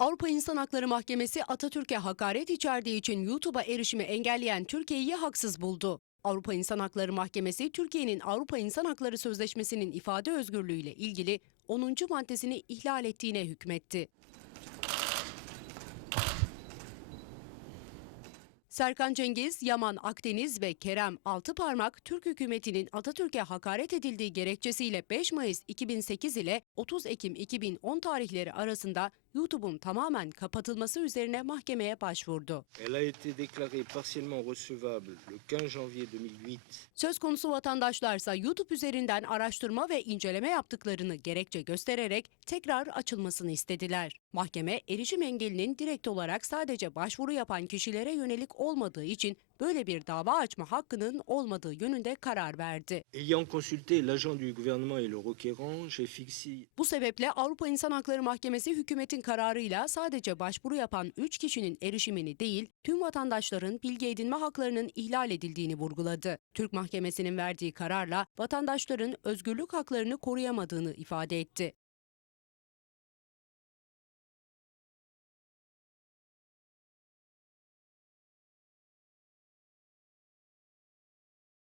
Avrupa İnsan Hakları Mahkemesi Atatürk'e hakaret içerdiği için YouTube'a erişimi engelleyen Türkiye'yi haksız buldu. Avrupa İnsan Hakları Mahkemesi Türkiye'nin Avrupa İnsan Hakları Sözleşmesi'nin ifade özgürlüğüyle ilgili 10. maddesini ihlal ettiğine hükmetti. Serkan Cengiz, Yaman Akdeniz ve Kerem Altıparmak, Türk hükümetinin Atatürk'e hakaret edildiği gerekçesiyle 5 Mayıs 2008 ile 30 Ekim 2010 tarihleri arasında YouTube'un tamamen kapatılması üzerine mahkemeye başvurdu. Elle a été déclarée partiellement recevable le 15 janvier 2008 Söz konusu vatandaşlarsa YouTube üzerinden araştırma ve inceleme yaptıklarını gerekçe göstererek tekrar açılmasını istediler. Mahkeme erişim engelinin direkt olarak sadece başvuru yapan kişilere yönelik olmadığı için böyle bir dava açma hakkının olmadığı yönünde karar verdi. Bu sebeple Avrupa İnsan Hakları Mahkemesi hükümetin kararıyla sadece başvuru yapan 3 kişinin erişimini değil, tüm vatandaşların bilgi edinme haklarının ihlal edildiğini vurguladı. Türk Mahkemesi'nin verdiği kararla vatandaşların özgürlük haklarını koruyamadığını ifade etti.